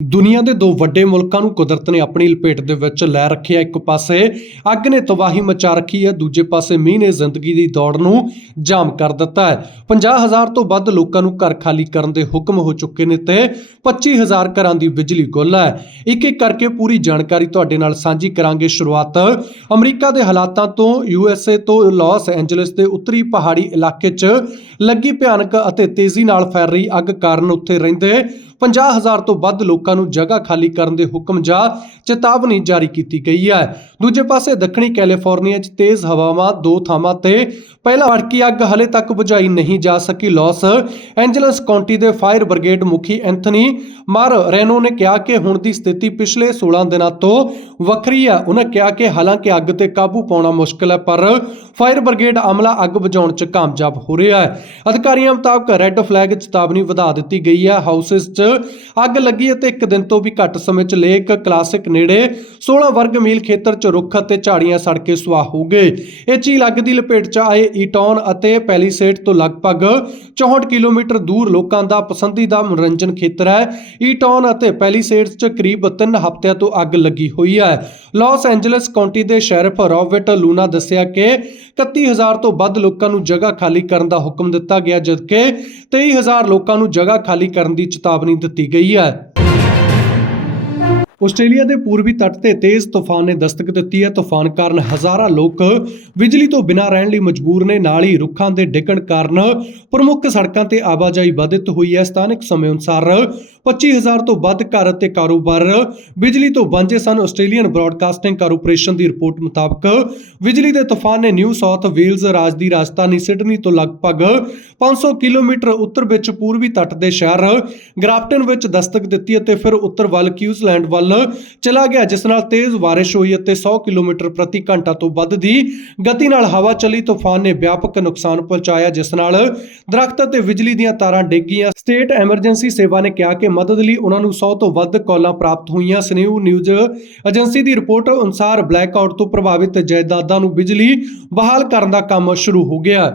ਦੁਨੀਆ ਦੇ ਦੋ ਵੱਡੇ ਮੁਲਕਾਂ ਨੂੰ ਕੁਦਰਤ ਨੇ ਆਪਣੀ ਲਪੇਟ ਦੇ ਵਿੱਚ ਲੈ ਰੱਖਿਆ ਇੱਕ ਪਾਸੇ, ਅੱਗ ਨੇ ਤਬਾਹੀ ਮਚਾ ਰੱਖੀ ਹੈ, ਦੂਜੇ ਪਾਸੇ ਮੀਂਹ ਨੇ ਜ਼ਿੰਦਗੀ ਦੀ ਦੌੜ ਨੂੰ ਜਾਮ ਕਰ ਦਿੱਤਾ ਹੈ। 50000 ਤੋਂ ਵੱਧ ਲੋਕਾਂ ਨੂੰ ਘਰ ਖਾਲੀ ਕਰਨ ਦੇ ਹੁਕਮ ਹੋ ਚੁੱਕੇ ਨੇ ਤੇ 25000 ਘਰਾਂ ਦੀ ਬਿਜਲੀ ਗੁੱਲ ਹੈ। ਇੱਕ ਇੱਕ ਕਰਕੇ ਪੂਰੀ ਜਾਣਕਾਰੀ ਤੁਹਾਡੇ ਨਾਲ ਸਾਂਝੀ ਕਰਾਂਗੇ ਸ਼ੁਰੂਆਤ। ਅਮਰੀਕਾ ਦੇ ਹਾਲਾਤਾਂ ਤੋਂ ਯੂਐਸਏ ਤੋਂ, ਲਾਸ ਐਂਜਲਸ ਦੇ ਉੱਤਰੀ ਪਹਾੜੀ ਇਲਾਕੇ 'ਚ ਲੱਗੀ ਭਿਆਨਕ ਅਤੇ ਤੇਜ਼ੀ ਨਾਲ ਫੈਲ ਰਹੀ ਅੱਗ ਕਾਰਨ ਉੱਥੇ ਰਹਿੰਦੇ 50000 ਤੋਂ ਵੱਧ ਲੋਕ ਨੂੰ ਜਗ੍ਹਾ ਖਾਲੀ ਕਰਨ ਦੇ ਹੁਕਮ ਜਾਂ ਚੇਤਾਵਨੀ ਜਾਰੀ ਕੀਤੀ ਗਈ ਹੈ। ਦੂਜੇ ਪਾਸੇ ਦੱਖਣੀ ਕੈਲੀਫੋਰਨੀਆ 'ਚ ਤੇਜ਼ ਹਵਾਵਾਂ ਦੋ ਥਾਵਾਂ ਤੇ ਪਹਿਲਾ ਭੜਕੀ ਅੱਗ ਹਲੇ ਤੱਕ ਬੁਝਾਈ ਨਹੀਂ ਜਾ ਸਕੀ। ਲਾਸ ਐਂਜਲਸ ਕਾਉਂਟੀ ਦੇ ਫਾਇਰ ਬ੍ਰਿਗੇਡ ਮੁਖੀ ਐਂਥਨੀ ਮਾਰ ਰੈਨੋ ਨੇ ਕਿਹਾ ਕਿ ਹੁਣ ਦੀ ਸਥਿਤੀ ਪਿਛਲੇ 16 ਦਿਨਾਂ ਤੋਂ ਵੱਖਰੀ ਹੈ। ਉਹਨਾਂ ਕਿਹਾ ਕਿ ਹਾਲਾਂਕਿ ਅੱਗ ਤੇ ਕਾਬੂ ਪਾਉਣਾ ਮੁਸ਼ਕਲ ਹੈ, ਪਰ ਫਾਇਰ ਬ੍ਰਿਗੇਡ ਅਮਲਾ ਅੱਗ ਬੁਝਾਉਣ 'ਚ ਕਾਮਯਾਬ ਹੋ ਰਿਹਾ ਹੈ। ਅਧਿਕਾਰੀਆਂ ਮੁਤਾਬਕ ਰੈੱਡ ਫਲੈਗ ਚੇਤਾਵਨੀ ਵਧਾ ਦਿੱਤੀ ਗਈ ਹੈ। ਹਾਊਸਸ 'ਚ ਅੱਗ ਲੱਗੀ ਅਤੇ ਇੱਕ ਦਿਨ ਤੋਂ ਵੀ ਘੱਟ ਸਮੇਂ 'ਚ ਲੇਕ ਕਲਾਸਿਕ ਨੇੜੇ 16 ਵਰਗ ਮੀਲ ਖੇਤਰ 'ਚ ਰੁੱਖ ਅਤੇ ਝਾੜੀਆਂ ਸੜ ਕੇ ਸੁਆਹ ਹੋ ਗਏ। ਇਹ ਝੀਲ ਅੱਗ ਦੀ ਲਪੇਟ 'ਚ ਆਏ ਈਟੌਨ ਅਤੇ ਪੈਲੀਸੇਡ ਤੋਂ ਲਗਭਗ 64 ਕਿਲੋਮੀਟਰ ਦੂਰ ਲੋਕਾਂ ਦਾ ਪਸੰਦੀਦਾ ਮਨੋਰੰਜਨ ਖੇਤਰ ਹੈ। ਈਟੌਨ ਅਤੇ ਪੈਲੀਸੇਡਸ 'ਚ ਕਰੀਬ 3 ਹਫ਼ਤਿਆਂ ਤੋਂ ਅੱਗ ਲੱਗੀ ਹੋਈ ਹੈ। ਲਾਸ ਐਂਜਲਸ ਕਾਉਂਟੀ ਦੇ ਸ਼ੈਰਿਫ ਰੌਬਰਟ ਲੂਨਾ ਦੱਸਿਆ ਕਿ 31000 ਤੋਂ ਵੱਧ ਲੋਕਾਂ ਨੂੰ ਜਗ੍ਹਾ ਖਾਲੀ ਕਰਨ ਦਾ ਹੁਕਮ ਦਿੱਤਾ ਗਿਆ, ਜਦਕਿ 23000 ਲੋਕਾਂ ਨੂੰ ਜਗ੍ਹਾ ਖਾਲੀ ਕਰਨ ਦੀ ਚੇਤਾਵਨੀ ਦਿੱਤੀ ਗਈ ਹੈ। ਆਸਟ੍ਰੇਲੀਆ ਦੇ ਪੂਰਬੀ ਤੱਟ ਤੇ ਤੇਜ਼ ਤੂਫਾਨ ਨੇ ਦਸਤਕ ਦਿੱਤੀ ਹੈ। ਤੂਫਾਨ ਕਾਰਨ ਹਜ਼ਾਰਾਂ ਲੋਕ ਬਿਜਲੀ ਤੋਂ ਬਿਨਾਂ ਰਹਿਣ ਲਈ ਮਜਬੂਰ ਨੇ। ਨਾਲ ਹੀ ਰੁੱਖਾਂ ਦੇ ਡਿੱਗਣ ਕਾਰਨ ਪ੍ਰਮੁੱਖ ਸੜਕਾਂ ਤੇ ਆਵਾਜਾਈ ਬਾਧਿਤ ਹੋਈ ਹੈ। ਸਥਾਨਕ ਸਮੇਂ ਅਨੁਸਾਰ 25000 ਤੋਂ ਵੱਧ ਘਰ ਅਤੇ ਕਾਰੋਬਾਰ ਬਿਜਲੀ ਤੋਂ ਵਾਂਝੇ ਸਨ। ਆਸਟ੍ਰੇਲੀਅਨ ਬ੍ਰਾਡਕਾਸਟਿੰਗ ਕਾਰਪੋਰੇਸ਼ਨ ਦੀ ਰਿਪੋਰਟ ਮੁਤਾਬਕ ਬਿਜਲੀ ਦੇ ਤੂਫਾਨ ਨੇ ਨਿਊ ਸਾਊਥ ਵੇਲਜ਼ ਰਾਜ ਦੀ ਰਾਜਧਾਨੀ ਸਿਡਨੀ ਤੋਂ ਲਗਭਗ 500 ਕਿਲੋਮੀਟਰ ਉੱਤਰ ਵਿੱਚ ਪੂਰਬੀ ਤੱਟ ਦੇ ਸ਼ਹਿਰ ਗ੍ਰਾਫਟਨ ਵਿੱਚ ਦਸਤਕ ਦਿੱਤੀ ਅਤੇ ਫਿਰ ਉੱਤਰ ਵੱਲ ਕਿਊਜ਼ਲੈਂਡ ਵੱਲ ਚਲਾ ਗਿਆ, ਜਿਸ ਨਾਲ ਤੇਜ਼ ਬਾਰਿਸ਼ ਹੋਈ ਅਤੇ 100 ਕਿਲੋਮੀਟਰ ਪ੍ਰਤੀ ਘੰਟਾ ਤੋਂ ਵੱਧ ਦੀ ਗਤੀ ਨਾਲ ਹਵਾ ਚੱਲੀ, ਤੂਫਾਨ ਨੇ ਵਿਆਪਕ ਨੁਕਸਾਨ ਪਹੁੰਚਾਇਆ, ਜਿਸ ਨਾਲ ਦਰਖਤ ਅਤੇ ਬਿਜਲੀ ਦੀਆਂ ਤਾਰਾਂ ਡਿੱਗ ਗਈਆਂ। ਸਟੇਟ ਐਮਰਜੈਂਸੀ ਸੇਵਾ ਨੇ ਕਿਹਾ ਕਿ ਮਦਦ ਲਈ ਉਹਨਾਂ ਨੂੰ 100 ਤੋਂ ਵੱਧ ਕਾਲਾਂ ਪ੍ਰਾਪਤ ਹੋਈਆਂ। ਸਨਿਊ ਨਿਊਜ਼ ਏਜੰਸੀ ਦੀ ਰਿਪੋਰਟ ਅਨੁਸਾਰ ਬਲੈਕ ਬਲੈਕਆਊਟ ਤੋਂ ਪ੍ਰਭਾਵਿਤ ਜਾਇਦਾਦਾਂ ਨੂੰ ਬਿਜਲੀ ਬਹਾਲ ਕਰਨ ਦਾ ਕੰਮ ਸ਼ੁਰੂ ਹੋ ਗਿਆ।